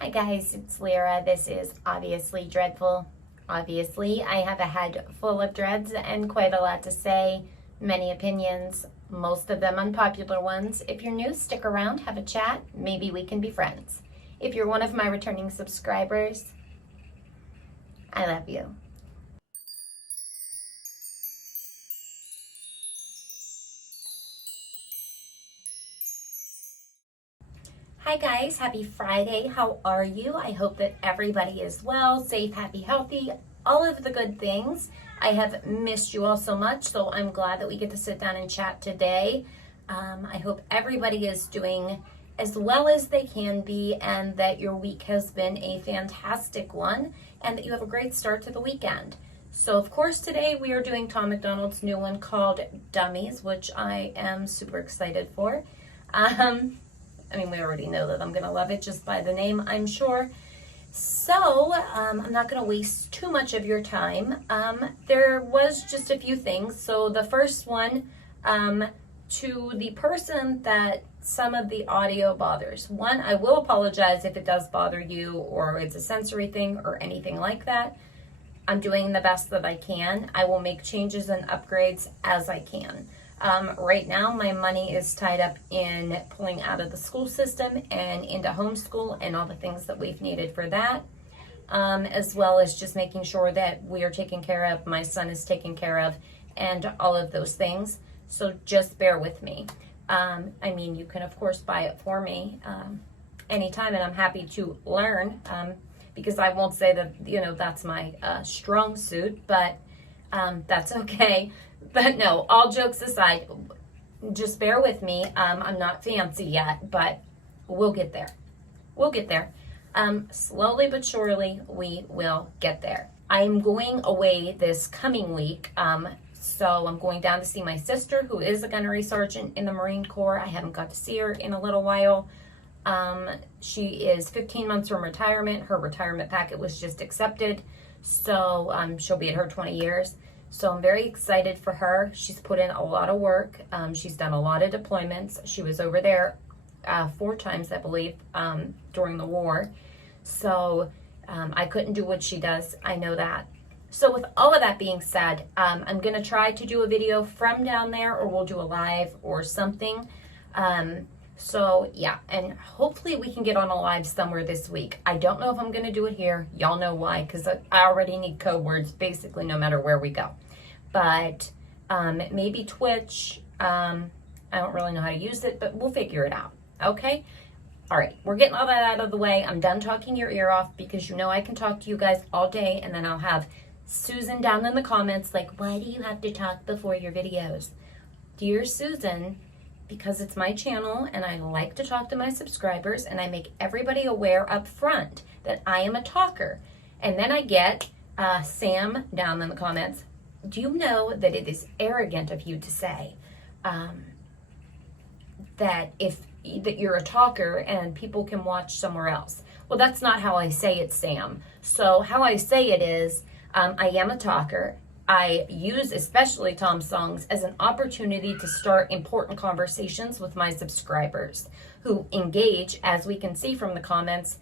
Hi guys, it's Lyra. This is Obviously Dreadful. Obviously, I have a head full of dreads and quite a lot to say, many opinions, most of them unpopular ones. If you're new, stick around, have a chat, maybe we can be friends. If you're one of my returning subscribers, I love you. Hi guys, happy Friday. How are you? I hope that everybody is well, safe, happy, healthy, all of the good things. I have missed you all so much, so I'm glad that we get to sit down and chat today. I hope everybody is doing as well as they can be and that your week has been a fantastic one and that you have a great start to the weekend. So of course today we are doing Tom MacDonald's new one called Dummies, which I am super excited for. We already know that I'm going to love it just by the name, I'm sure. So, I'm not going to waste too much of your time. There was just a few things. So, the first one, to the person that some of the audio bothers. One, I will apologize if it does bother you or it's a sensory thing or anything like that. I'm doing the best that I can. I will make changes and upgrades as I can. Right now, my money is tied up in pulling out of the school system and into homeschool and all the things that we've needed for that, as well as just making sure that we are taken care of, my son is taken care of, and all of those things. So just bear with me. You can, of course, buy it for me anytime, and I'm happy to learn because I won't say that, that's my strong suit, but that's okay. But no, all jokes aside, just bear with me. I'm not fancy yet, but we'll get there. We'll get there. Slowly but surely, we will get there. I'm going away this coming week. So I'm going down to see my sister, who is a gunnery sergeant in the Marine Corps. I haven't got to see her in a little while. She is 15 months from retirement. Her retirement packet was just accepted. So she'll be at her 20 years. So I'm very excited for her. She's put in a lot of work. She's done a lot of deployments. She was over there 4 times, I believe, during the war. So I couldn't do what she does. I know that. So with all of that being said, I'm going to try to do a video from down there, or we'll do a live or something. So yeah, and hopefully we can get on a live somewhere this week. I don't know if I'm going to do it here. Y'all know why, because I already need code words basically no matter where we go. But maybe Twitch. I don't really know how to use it, but we'll figure it out. Okay? All right, we're getting all that out of the way. I'm done talking your ear off because I can talk to you guys all day, and then I'll have Susan down in the comments like, why do you have to talk before your videos? Dear Susan, because it's my channel and I like to talk to my subscribers and I make everybody aware up front that I am a talker. And then I get Sam down in the comments, do you know that it is arrogant of you to say that you're a talker and people can watch somewhere else? Well, that's not how I say it, Sam. So how I say it is, I am a talker. I use especially Tom's songs as an opportunity to start important conversations with my subscribers who engage, as we can see from the comments,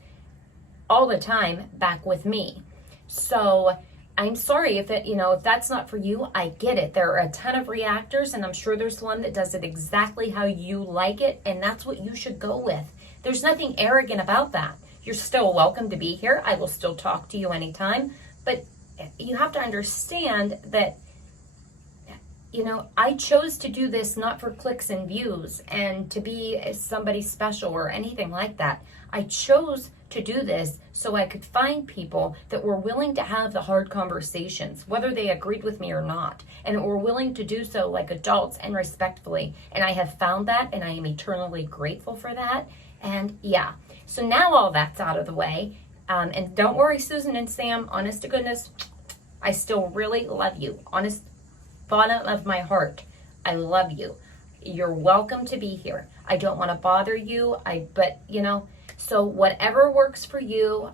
all the time back with me. So I'm sorry if that's not for you. I get it. There are a ton of reactors, and I'm sure there's one that does it exactly how you like it, and that's what you should go with. There's nothing arrogant about that. You're still welcome to be here. I will still talk to you anytime, but you have to understand that, I chose to do this not for clicks and views and to be somebody special or anything like that. I chose to do this so I could find people that were willing to have the hard conversations, whether they agreed with me or not, and were willing to do so like adults and respectfully. And I have found that, and I am eternally grateful for that. And yeah, so now all that's out of the way. And don't worry, Susan and Sam, honest to goodness, I still really love you. Honest, bottom of my heart, I love you. You're welcome to be here. I don't want to bother you, so whatever works for you,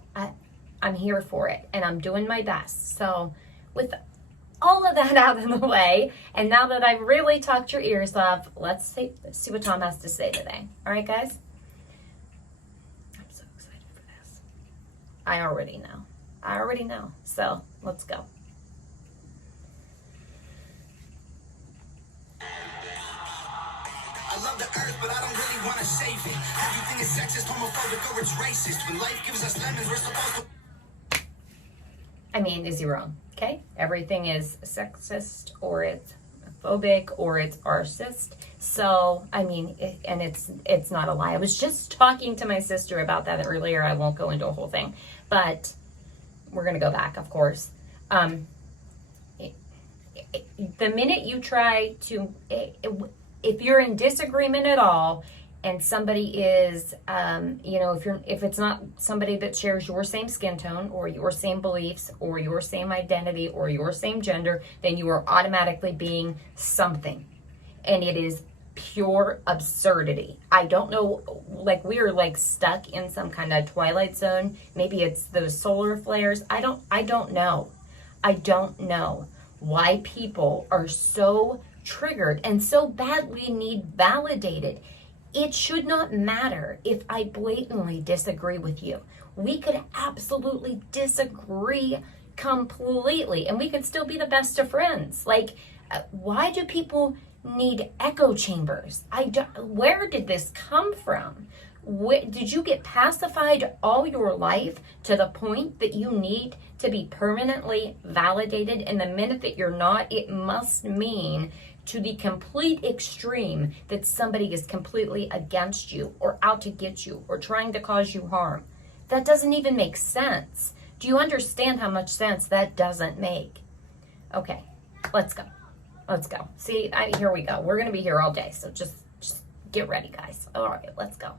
I'm here for it, and I'm doing my best. So with all of that out of the way, and now that I've really talked your ears off, let's see what Tom has to say today. All right, guys? I'm so excited for this. I already know. I already know. So let's go. I love the earth, but I don't really want to save it. Everything is sexist, homophobic, or it's racist. When life gives us lemons, we're supposed to... I mean, is he wrong? Okay? Everything is sexist, or it's phobic, or it's racist. So, I mean, it's not a lie. I was just talking to my sister about that earlier. I won't go into a whole thing, but we're going to go back, of course. The minute you try to, if you're in disagreement at all, and somebody is, if it's not somebody that shares your same skin tone or your same beliefs or your same identity or your same gender, then you are automatically being something. And it is pure absurdity. I don't know, like we are like stuck in some kind of twilight zone. Maybe it's those solar flares. I don't know. I don't know why people are so triggered and so badly need validated. It should not matter if I blatantly disagree with you. We could absolutely disagree completely, and we could still be the best of friends. Like, why do people need echo chambers? Where did this come from? Did you get pacified all your life to the point that you need to be permanently validated? And the minute that you're not, it must mean to the complete extreme that somebody is completely against you or out to get you or trying to cause you harm. That doesn't even make sense. Do you understand how much sense that doesn't make? Okay, let's go. Let's go. See, here we go. We're going to be here all day, so just get ready, guys. All right, let's go.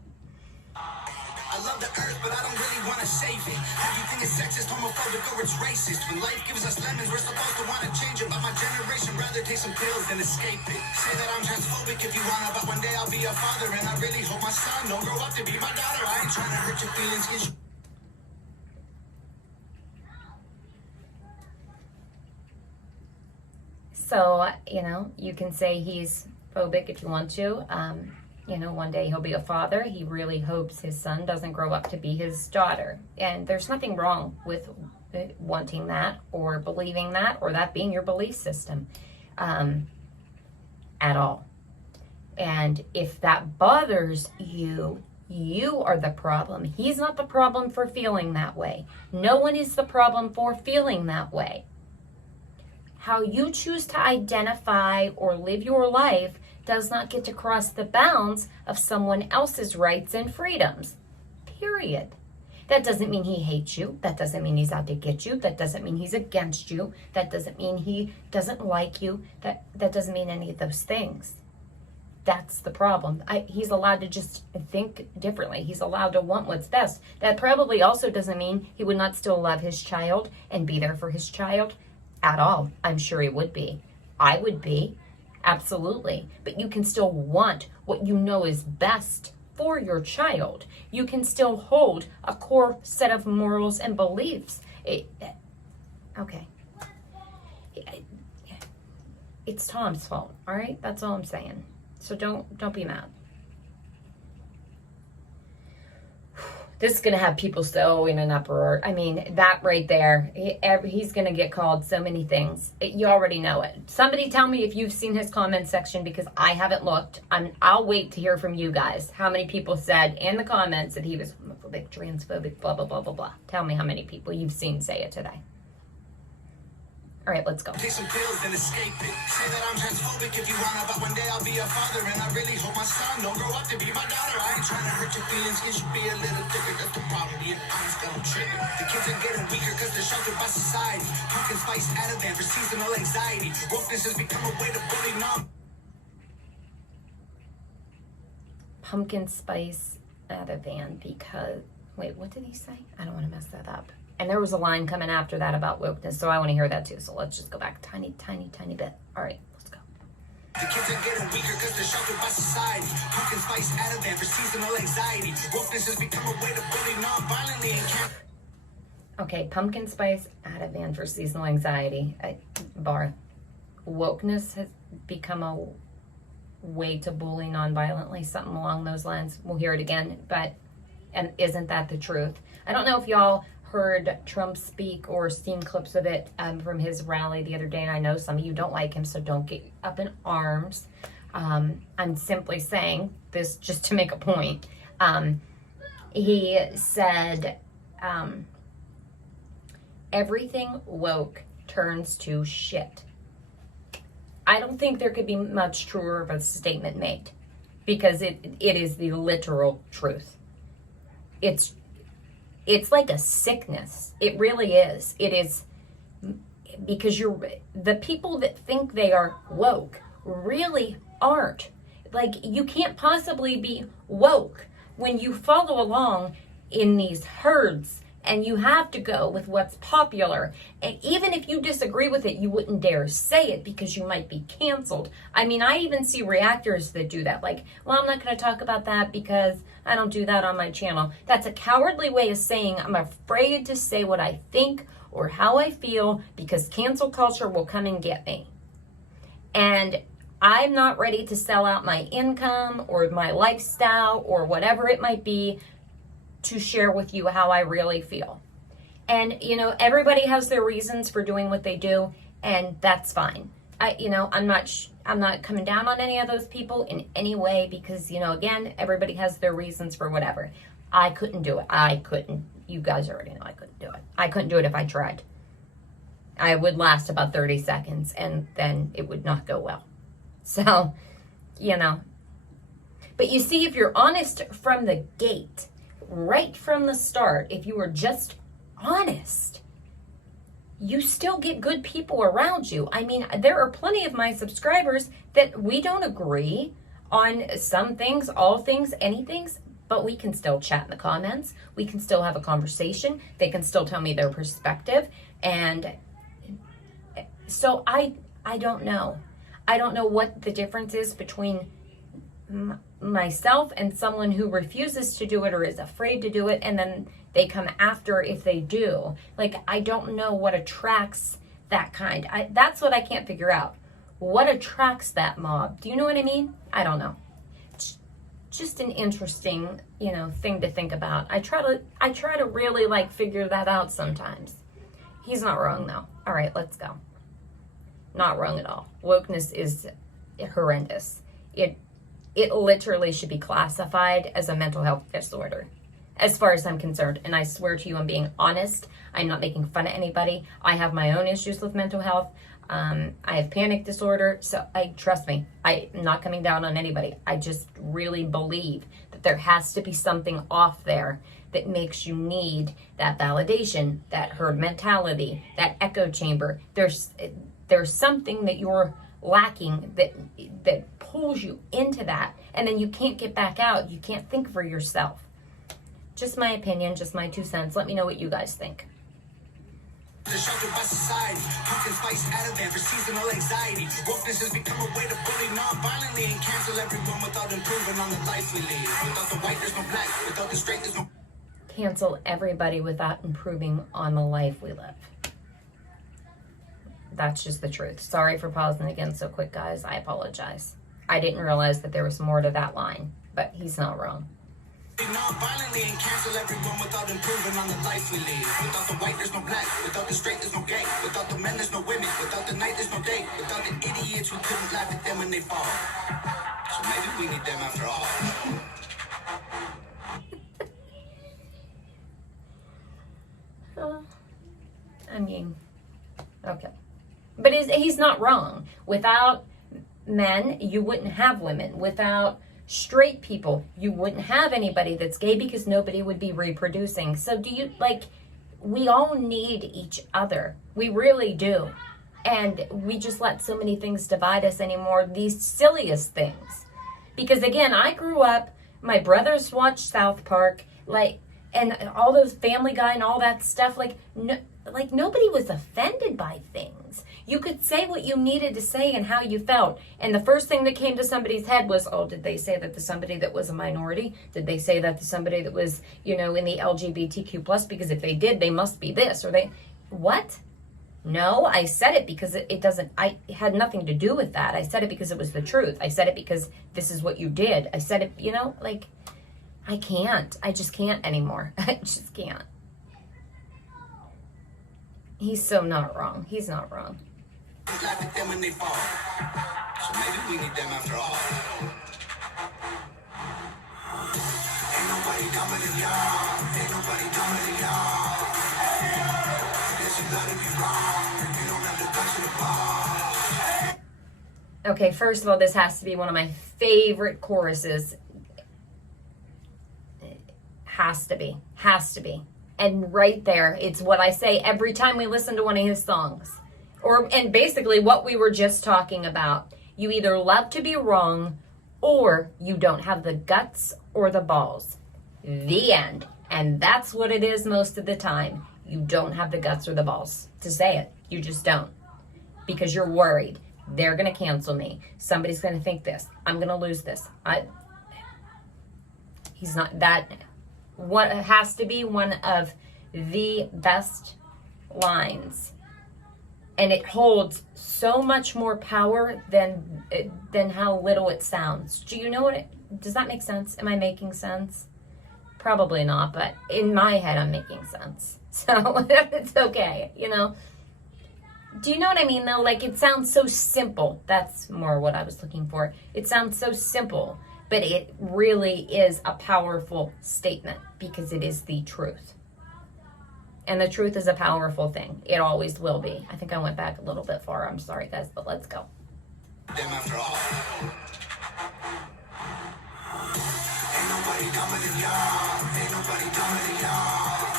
I love the earth, but I don't really want to save it. Everything is sexist, homophobic, or it's racist. When life gives us lemons, we're supposed to want to change it. But my generation rather take some pills than escape it. Say that I'm transphobic if you wanna, but one day I'll be a father. And I really hope my son don't grow up to be my daughter. I ain't trying to hurt your feelings, get you. So, you can say he's phobic if you want to. One day he'll be a father. He really hopes his son doesn't grow up to be his daughter. And there's nothing wrong with wanting that or believing that or that being your belief system at all. And if that bothers you, you are the problem. He's not the problem for feeling that way. No one is the problem for feeling that way. How you choose to identify or live your life does not get to cross the bounds of someone else's rights and freedoms. Period. That doesn't mean he hates you. That doesn't mean he's out to get you. That doesn't mean he's against you. That doesn't mean he doesn't like you. That doesn't mean any of those things. That's the problem. He's allowed to just think differently. He's allowed to want what's best. That probably also doesn't mean he would not still love his child and be there for his child at all. I'm sure he would be. I would be. Absolutely. But you can still want what you know is best for your child. You can still hold a core set of morals and beliefs. Okay. It's Tom's fault, all right? That's all I'm saying. So don't be mad. This is going to have people so in an uproar. I mean, that right there, he's going to get called so many things. You already know it. Somebody tell me if you've seen his comment section, because I haven't looked. I'll wait to hear from you guys. How many people said in the comments that he was homophobic, transphobic, blah, blah, blah, blah, blah. Tell me how many people you've seen say it today. All right, let's go. Take some pills and escape it. Say that I'm transphobic if you wanna, but one day I'll be a father. And I really hope my son don't grow up to be my daughter. I ain't trying to hurt your feelings, you should be a little thicker. That's the problem, being honest, don't trigger. The kids are getting weaker cause they're sheltered by society. Pumpkin spice Ativan for seasonal anxiety. Wokeness has become a way to bully numb. Pumpkin spice Ativan because, wait, what did he say? I don't want to mess that up. And there was a line coming after that about wokeness, so I want to hear that too. So let's just go back tiny, tiny, tiny bit. All right, let's go. The kids are getting weaker because they're sheltered by society. Pumpkin spice Ativan for seasonal anxiety. Wokeness has become a way to bully non-violently. Okay, pumpkin spice Ativan for seasonal anxiety. Bar. Wokeness has become a way to bully non-violently, something along those lines. We'll hear it again, and isn't that the truth? I don't know if y'all heard Trump speak or seen clips of it from his rally the other day, and I know some of you don't like him, so don't get up in arms. I'm simply saying this just to make a point. He said, everything woke turns to shit. I don't think there could be much truer of a statement made, because it is the literal truth. It's like a sickness. It really is. It is, because the people that think they are woke really aren't. Like, you can't possibly be woke when you follow along in these herds and you have to go with what's popular. And even if you disagree with it, you wouldn't dare say it because you might be canceled. I mean, I even see reactors that do that. Like, well, I'm not going to talk about that because I don't do that on my channel. That's a cowardly way of saying I'm afraid to say what I think or how I feel because cancel culture will come and get me. And I'm not ready to sell out my income or my lifestyle or whatever it might be to share with you how I really feel. And, you know, everybody has their reasons for doing what they do, and that's fine. I'm not coming down on any of those people in any way because, you know, again, everybody has their reasons for whatever. I couldn't do it. I couldn't. You guys already know I couldn't do it. I couldn't do it if I tried. I would last about 30 seconds, and then it would not go well. So, you know. But you see, if you're honest from the gate, right from the start, if you were just honest, you still get good people around you. I mean, there are plenty of my subscribers that we don't agree on some things, all things, any things, but we can still chat in the comments. We can still have a conversation. They can still tell me their perspective. And so I don't know. I don't know what the difference is between myself and someone who refuses to do it or is afraid to do it, and then they come after if they do. Like, I don't know what attracts that kind. That's what I can't figure out. What attracts that mob? Do you know what I mean? I don't know. It's just an interesting, you know, thing to think about. I try to really like figure that out sometimes. He's not wrong though. All right, let's go. Not wrong at all. Wokeness is horrendous. It literally should be classified as a mental health disorder, as far as I'm concerned. And I swear to you, I'm being honest. I'm not making fun of anybody. I have my own issues with mental health. I have panic disorder. So trust me, I'm not coming down on anybody. I just really believe that there has to be something off there that makes you need that validation, that herd mentality, that echo chamber. There's something that you're lacking that pulls you into that, and then you can't get back out. You can't think for yourself. Just my opinion, just my 2 cents. Let me know what you guys think. The shelter by society, pumpkin spice out of there for seasonal anxiety. Wokeness has become a way to bully non-violently and cancel everyone without improving on the life we lead. Without the white, there's no black. Without the straight, there's no... Cancel everybody without improving on the life we live. That's just the truth. Sorry for pausing again so quick, guys. I apologize. I didn't realize that there was more to that line, but he's not wrong. Non-violently and cancel everyone without improving on the life we lead. Without the white, there's no black. Without the straight, there's no gay. Without the men, there's no women. Without the night, there's no day. Without the idiots who couldn't laugh at them when they fall. So maybe we need them after all. I mean, okay. But he's not wrong. Without men, you wouldn't have women. Without straight people, you wouldn't have anybody that's gay because nobody would be reproducing. So we all need each other. We really do. And we just let so many things divide us anymore. These silliest things. Because again, I grew up, my brothers watched South Park, and all those Family Guy and all that stuff, nobody was offended by things. You could say what you needed to say and how you felt. And the first thing that came to somebody's head was, oh, did they say that to somebody that was a minority? Did they say that to somebody that was, in the LGBTQ plus? Because if they did, they must be this. What? No, I said it because it had nothing to do with that. I said it because it was the truth. I said it because this is what you did. I said it, I can't. I just can't anymore. I just can't. He's so not wrong. He's not wrong. Laugh at them when they fall. So maybe we need them after all. Ain't nobody dumber than y'all. Ain't nobody dumber than y'all. Guess you gotta be wrong. You don't have the guts of the ball. Okay, first of all, this has to be one of my favorite choruses. Has to be. And right there, it's what I say every time we listen to one of his songs. And basically what we were just talking about. You either love to be wrong or you don't have the guts or the balls. The end. And that's what it is most of the time. You don't have the guts or the balls to say it. You just don't. Because you're worried. They're going to cancel me. Somebody's going to think this. I'm going to lose this. He's not that. What has to be one of the best lines, and it holds so much more power than how little it sounds. Do you know what does that make sense? Am I making sense? Probably not, but in my head I'm making sense, so it's okay, you know. Do you know what I mean though? Like, it sounds so simple. That's more what I was looking for. It sounds so simple, but it really is a powerful statement because it is the truth. And the truth is a powerful thing. It always will be. I think I went back a little bit far. I'm sorry, guys, but let's go. Them after all. Ain't nobody dumber than y'all. Ain't nobody dumber than y'all.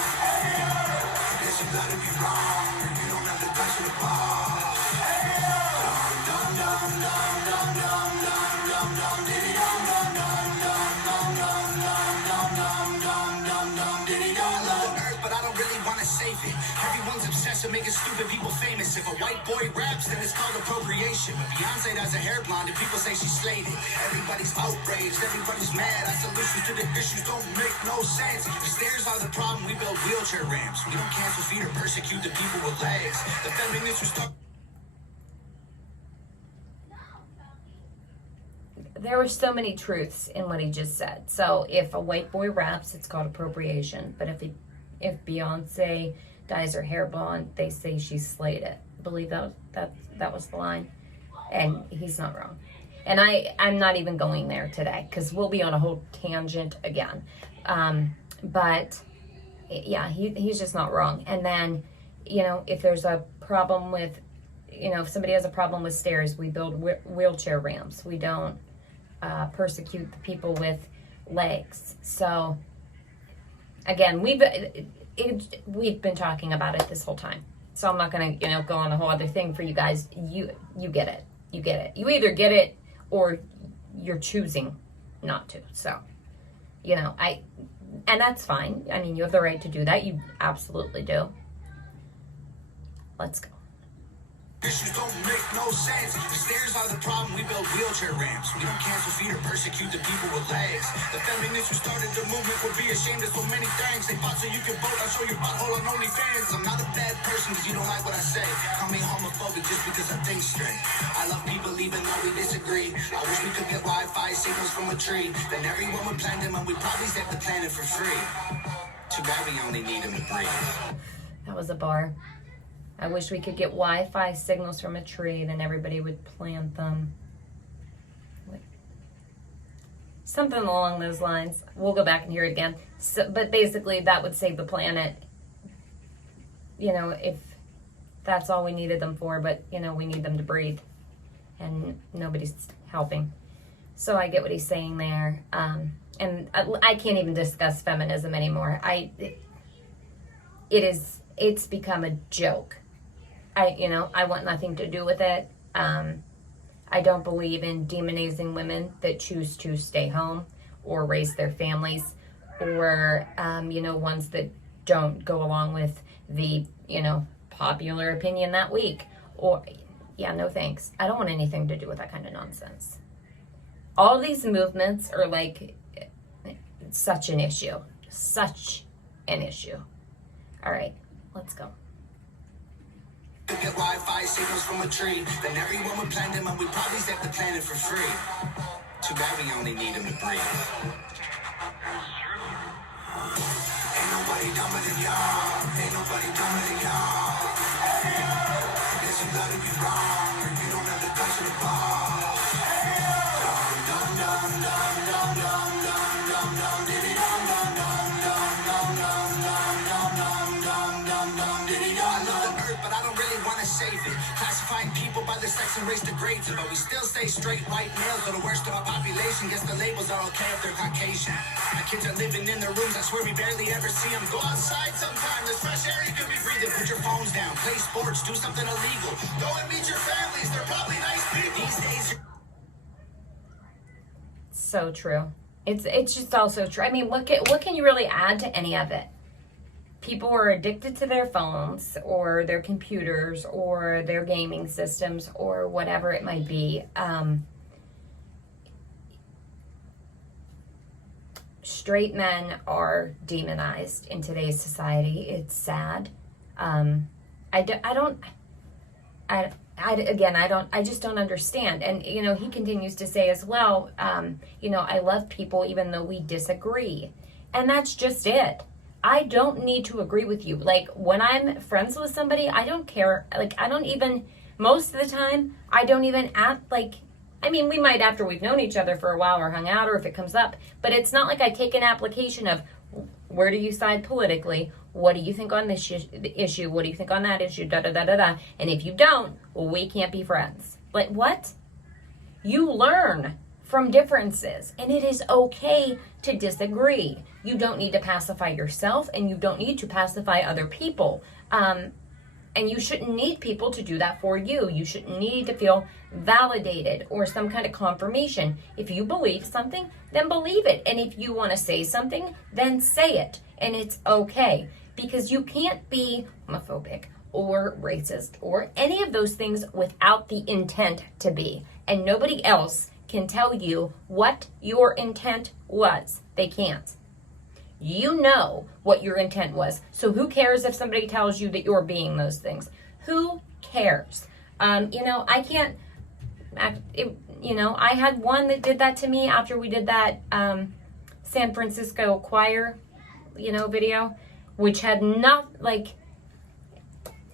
Guess you gotta be wrong. You don't have the guts of the ball. Everyone's obsessed with making stupid people famous. If a white boy raps, then it's called appropriation. But Beyonce does a hair blonde and people say she slayed it. Everybody's outraged, everybody's mad. Our solutions to the issues don't make no sense. The stairs are the problem, we build wheelchair ramps. We don't cancel feet or persecute the people with legs. The feminists who start. There were so many truths in what he just said. So if a white boy raps, it's called appropriation. But if Beyonce dyes her hair blonde, they say she slayed it. I believe that was the line. And he's not wrong. And I'm not even going there today because we'll be on a whole tangent again. But yeah, he's just not wrong. And then, you know, if there's a problem with, you know, if somebody has a problem with stairs, we build wheelchair ramps. We don't persecute the people with legs. So again, we've been talking about it this whole time. So I'm not going to, you know, go on a whole other thing for you guys. You get it. You get it. You either get it or you're choosing not to. So, you know, and that's fine. I mean, you have the right to do that. You absolutely do. Let's go. Issues don't make no sense. The stairs are the problem, we build wheelchair ramps. We don't cancel feet or persecute the people with legs. The feminists who started the movement would be ashamed of so many things. They fought so you can vote, I'll show your butthole on OnlyFans. I'm not a bad person because you don't like what I say. Call me homophobic just because I think straight. I love people even though we disagree. I wish we could get Wi-Fi signals from a tree. Then everyone would plant them and we'd probably set the planet for free. Too bad we only need them to breathe. That was a bar. I wish we could get Wi-Fi signals from a tree, then everybody would plant them. Something along those lines. We'll go back and hear it again. So, but basically, that would save the planet. You know, if that's all we needed them for, but, you know, we need them to breathe. And nobody's helping. So I get what he's saying there. And I can't even discuss feminism anymore. It's become a joke. I want nothing to do with it. I don't believe in demonizing women that choose to stay home or raise their families or, ones that don't go along with the, popular opinion that week. Or, no thanks. I don't want anything to do with that kind of nonsense. All these movements are like such an issue. Such an issue. All right, let's go. Get Wi-Fi signals from a tree. Then everyone would plant them and we'd probably set the planet for free. Too bad we only need them to breathe. Ain't nobody dumber than y'all. Ain't nobody dumber than y'all. Guess you gotta be wrong, or you don't have the guts to the ball. Classifying people by their sex and race degrades it, but we still say straight white males are the worst of our population. Guess the labels are okay if they're Caucasian. My kids are living in their rooms, I swear we barely ever see them. Go outside sometime, there's fresh air you could be breathing. Put your phones down, play sports, do something illegal. Go and meet your families, they're probably nice people. These days So true. It's just all so true. I mean, what can you really add to any of it? People are addicted to their phones or their computers or their gaming systems or whatever it might be. Straight men are demonized in today's society. It's sad. I just don't understand. And, you know, he continues to say as well, you know, I love people even though we disagree. And that's just it. I don't need to agree with you. Like, when I'm friends with somebody, I don't care. Like, I don't even, most of the time, I don't even act like, I mean, we might after we've known each other for a while or hung out or if it comes up, but it's not like I take an application of where do you side politically? What do you think on this issue? What do you think on that issue? Da da da da da. And if you don't, we can't be friends. Like, what? You learn from differences, and it is okay to disagree. You don't need to pacify yourself, and you don't need to pacify other people. And you shouldn't need people to do that for you. You shouldn't need to feel validated or some kind of confirmation. If you believe something, then believe it. And if you want to say something, then say it. And it's okay. Because you can't be homophobic or racist or any of those things without the intent to be. And nobody else can tell you what your intent was. They can't. You know what your intent was. So who cares if somebody tells you that you're being those things? Who cares? You know, I can't, you know, I had one that did that to me after we did that San Francisco choir, you know, video, which had not, like,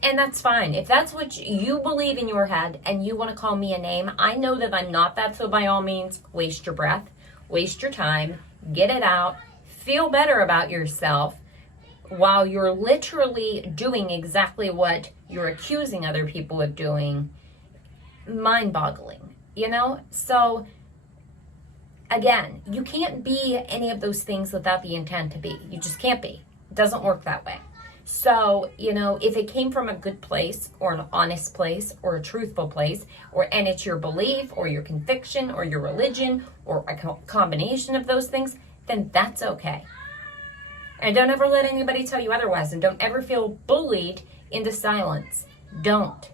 and that's fine. If that's what you believe in your head and you want to call me a name, I know that I'm not that, so by all means, waste your breath, waste your time, get it out, feel better about yourself while you're literally doing exactly what you're accusing other people of doing. Mind-boggling, you know? So, again, you can't be any of those things without the intent to be. You just can't be. It doesn't work that way. So, you know, if it came from a good place or an honest place or a truthful place, and it's your belief or your conviction or your religion or a combination of those things, then that's okay. And don't ever let anybody tell you otherwise, and don't ever feel bullied into silence. Don't.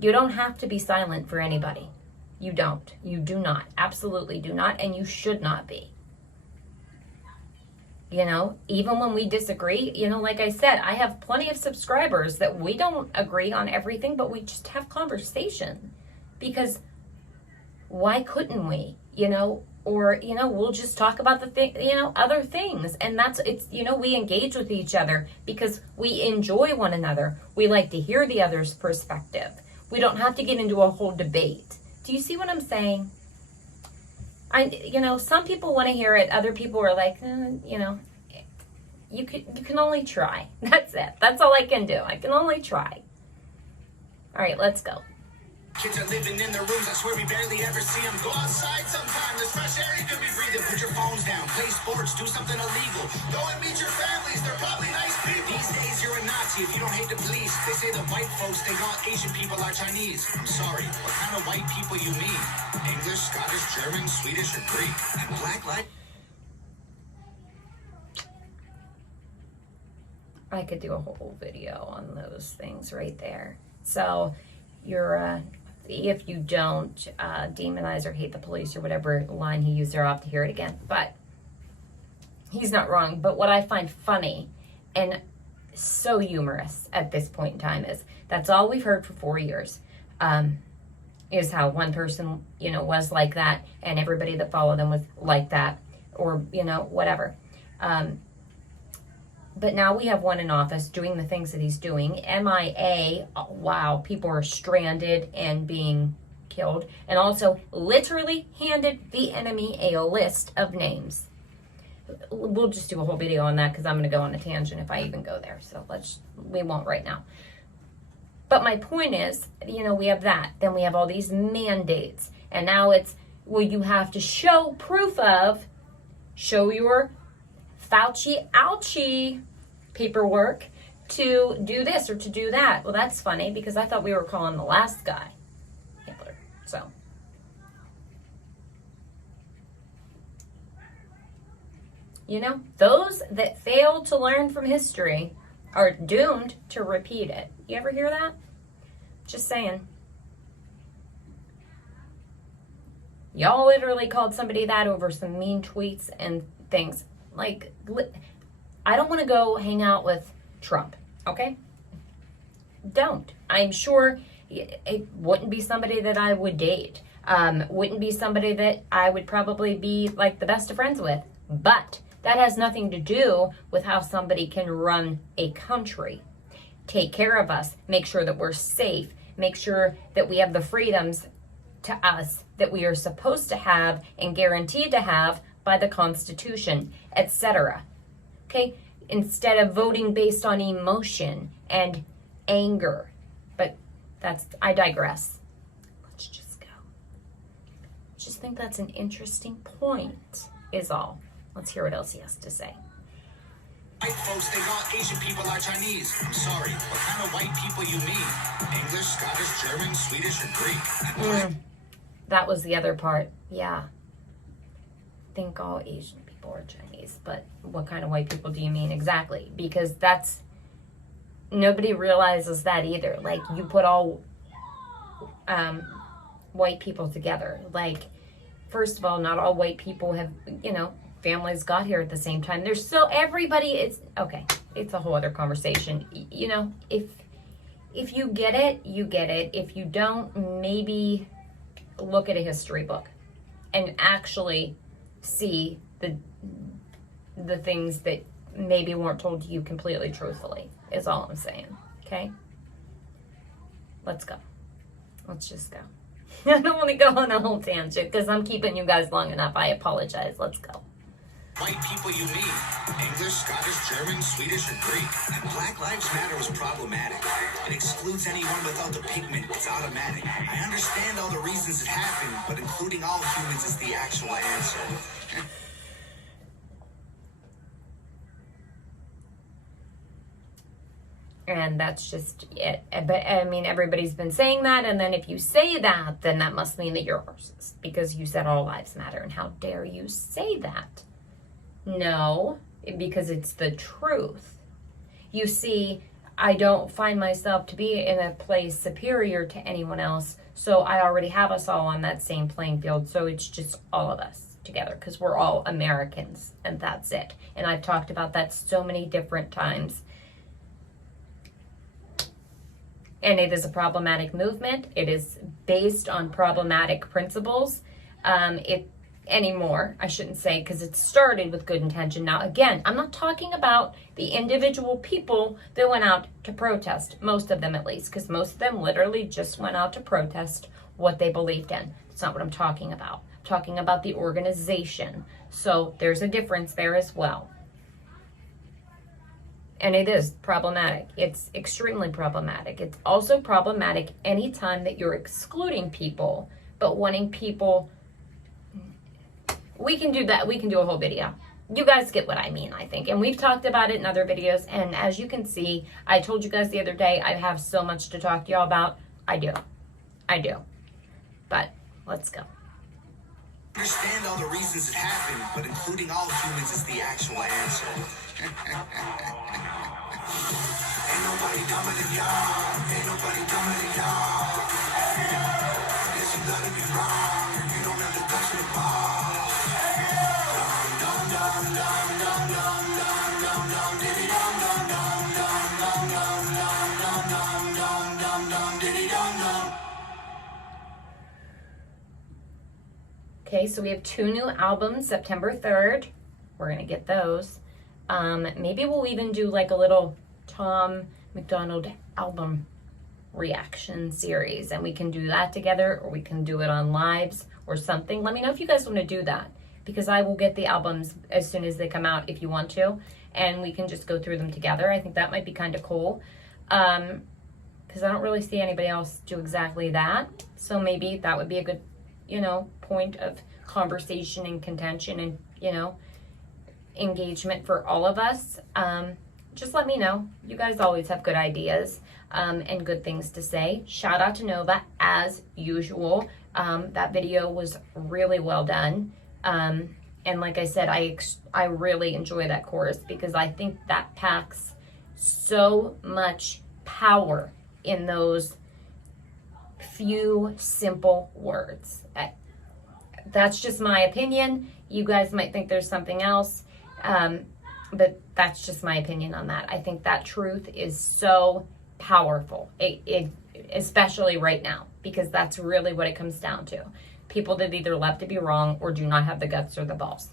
You don't have to be silent for anybody. You don't. You do not. Absolutely do not, and you should not be. You know, even when we disagree, you know, like I said, I have plenty of subscribers that we don't agree on everything, but we just have conversation. Because why couldn't we? You know, or, you know, we'll just talk about the thing, you know, other things. And it's, you know, we engage with each other because we enjoy one another. We like to hear the other's perspective. We don't have to get into a whole debate. Do you see what I'm saying? You know, some people want to hear it. Other people are like, you know, you can only try. That's it. That's all I can do. I can only try. All right, let's go. Kids are living in their rooms, I swear we barely ever see them. Go outside sometime, there's fresh air you could be breathing. Put your phones down, play sports, do something illegal. Go and meet your families, they're probably nice people. These days you're a Nazi if you don't hate the police. They say the white folks think all Asian people are Chinese. I'm sorry, what kind of white people you mean? English, Scottish, German, Swedish, or Greek? And black light? I could do a whole video on those things right there. So you're if you don't demonize or hate the police or whatever line he used there, I'll have to hear it again. But he's not wrong. But what I find funny and so humorous at this point in time is that's all we've heard for 4 years, is how one person, you know, was like that and everybody that followed them was like that, or, you know, whatever. But now we have one in office doing the things that he's doing. MIA, wow, people are stranded and being killed. And also literally handed the enemy a list of names. We'll just do a whole video on that because I'm going to go on a tangent if I even go there. So we won't right now. But my point is, you know, we have that. Then we have all these mandates. And now it's, well, you have to show proof of, show your Fauci ouchie paperwork to do this or to do that. Well, that's funny because I thought we were calling the last guy Hitler. So, you know, those that fail to learn from history are doomed to repeat it. You ever hear that? Just saying. Y'all literally called somebody that over some mean tweets and things. Like, I don't want to go hang out with Trump, okay? Don't. I'm sure it wouldn't be somebody that I would date. Wouldn't be somebody that I would probably be like the best of friends with. But that has nothing to do with how somebody can run a country. Take care of us. Make sure that we're safe. Make sure that we have the freedoms to us that we are supposed to have and guaranteed to have by the Constitution, etc. Okay? Instead of voting based on emotion and anger. But I digress. Let's just go. Just think that's an interesting point, is all. Let's hear what else he has to say. White folks think all Asian people are Chinese. I'm sorry, what kind of white people you mean? English, Scottish, German, Swedish, or Greek? That was the other part. Yeah. Think all Asian people are Chinese. But what kind of white people do you mean exactly? Because nobody realizes that either. Like, you put all white people together. Like, first of all, not all white people have, you know, families got here at the same time. Everybody is, okay, it's a whole other conversation. You know, if you get it, you get it. If you don't, maybe look at a history book and actually see the things that maybe weren't told to you completely truthfully, is all I'm saying. Okay? Let's go. Let's just go. I don't want to go on a whole tangent because I'm keeping you guys long enough. I apologize. Let's go. White people you mean? English, Scottish, German, Swedish, or Greek? And Black Lives Matter was problematic. It excludes anyone without the pigment. It's automatic. I understand all the reasons it happened, but including all humans is the actual answer. And that's just it. But I mean, everybody's been saying that, and then if you say that, then that must mean that you're racist because you said all lives matter. And how dare you say that? No, because it's the truth. You see, I don't find myself to be in a place superior to anyone else, so I already have us all on that same playing field, so it's just all of us together because we're all Americans, and that's it. And I've talked about that so many different times. And it is a problematic movement. It is based on problematic principles. Anymore, I shouldn't say, because it started with good intention. Now, again, I'm not talking about the individual people that went out to protest, most of them at least, because most of them literally just went out to protest what they believed in. That's not what I'm talking about. I'm talking about the organization. So there's a difference there as well. And it is problematic. It's extremely problematic. It's also problematic anytime that you're excluding people, but wanting people. We can do that. We can do a whole video. You guys get what I mean, I think. And we've talked about it in other videos. And as you can see, I told you guys the other day, I have so much to talk to y'all about. I do. But let's go. Understand all the reasons it happened, but including all humans is the actual answer. Ain't nobody dumber than y'all. Ain't nobody dumber than y'all. Guess you gotta be wrong. You don't have the guts to the ball. Okay, so we have 2 new albums, September 3rd. We're going to get those. Maybe we'll even do like a little Tom MacDonald album reaction series, and we can do that together, or we can do it on lives or something. Let me know if you guys want to do that, because I will get the albums as soon as they come out if you want to, and we can just go through them together. I think that might be kind of cool, because I don't really see anybody else do exactly that. So maybe that would be a good, point of conversation and contention and, engagement for all of us. Just let me know. You guys always have good ideas and good things to say. Shout out to Nova as usual. That video was really well done. And like I said, I really enjoy that chorus, because I think that packs so much power in those few simple words. That's just my opinion. You guys might think there's something else, but that's just my opinion on that. I think that truth is so powerful, especially right now, because that's really what it comes down to. People that either love to be wrong or do not have the guts or the balls.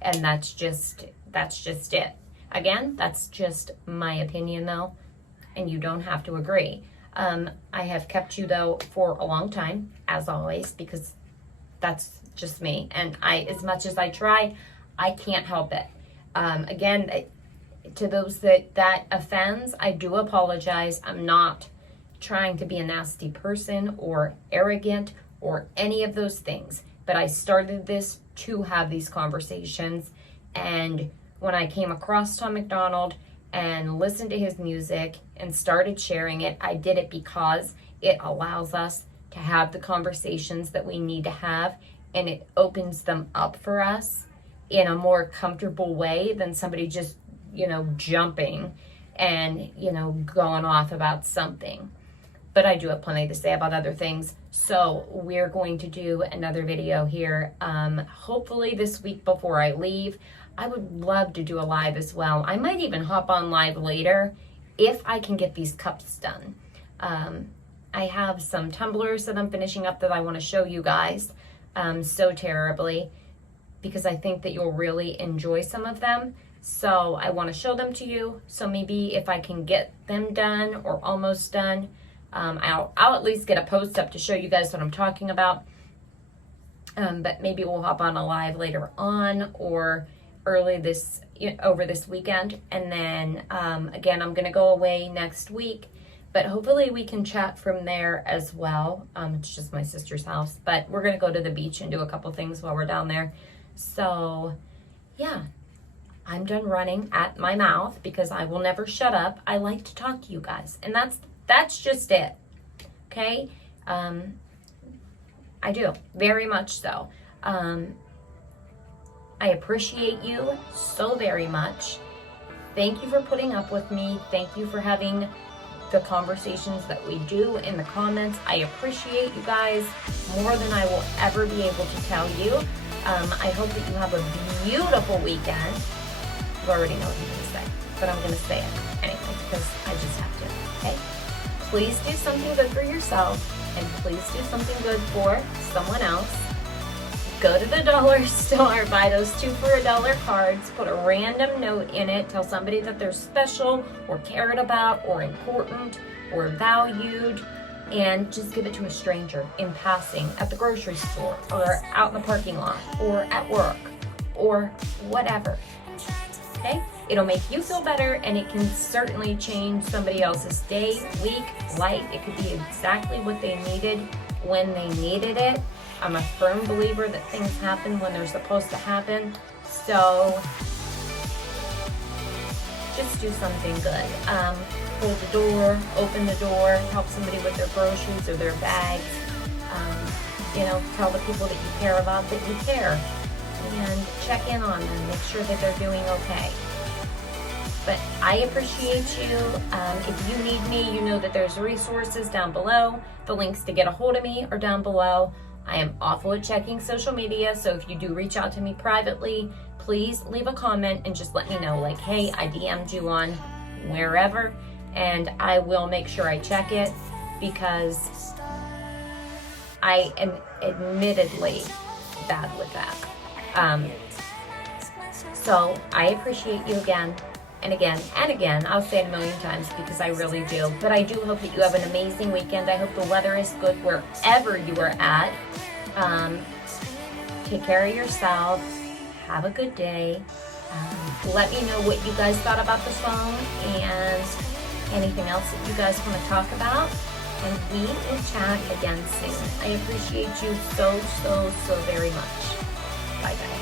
And that's just it. Again, that's just my opinion though, and you don't have to agree. I have kept you though for a long time, as always, because that's just me. And as much as I try, I can't help it. Again, to those that offends, I do apologize. I'm not trying to be a nasty person or arrogant or any of those things, but I started this to have these conversations. And when I came across Tom MacDonald and listened to his music and started sharing it, I did it because it allows us to have the conversations that we need to have, and it opens them up for us in a more comfortable way than somebody just, jumping and, going off about something. But I do have plenty to say about other things. So we're going to do another video here, hopefully this week before I leave. I would love to do a live as well. I might even hop on live later if I can get these cups done. I have some tumblers that I'm finishing up that I want to show you guys so terribly, because I think that you'll really enjoy some of them. So I want to show them to you. So maybe if I can get them done or almost done, I'll at least get a post up to show you guys what I'm talking about. But maybe we'll hop on a live later on or early over this weekend. And then again, I'm going to go away next week, but hopefully we can chat from there as well. It's just my sister's house, but we're going to go to the beach and do a couple things while we're down there. So yeah, I'm done running at my mouth because I will never shut up. I like to talk to you guys, and that's just it. Okay. I do, very much so. I appreciate you so very much. Thank you for putting up with me. Thank you for having the conversations that we do in the comments. I appreciate you guys more than I will ever be able to tell you. I hope that you have a beautiful weekend. You already know what I'm going to say, but I'm going to say it anyway because I just have to, okay? Please do something good for yourself, and please do something good for someone else. Go to the dollar store, buy those 2 for $1 cards, put a random note in it, tell somebody that they're special or cared about or important or valued, and just give it to a stranger in passing at the grocery store or out in the parking lot or at work or whatever. Okay? It'll make you feel better, and it can certainly change somebody else's day, week, life. It could be exactly what they needed when they needed it. I'm a firm believer that things happen when they're supposed to happen. So just do something good. Hold the door, open the door, help somebody with their groceries or their bags. Tell the people that you care about that you care. And check in on them, make sure that they're doing okay. But I appreciate you. If you need me, you know that there's resources down below. The links to get a hold of me are down below. I am awful at checking social media, so if you do reach out to me privately, please leave a comment and just let me know, like, hey, I DM'd you on wherever, and I will make sure I check it, because I am admittedly bad with that. So I appreciate you again and again and again. I'll say it a million times because I really do. But I do hope that you have an amazing weekend. I hope the weather is good wherever you are at. Take care of yourself. Have a good day. Let me know what you guys thought about the song and anything else that you guys want to talk about. And we will chat again soon. I appreciate you so very much. Bye, guys.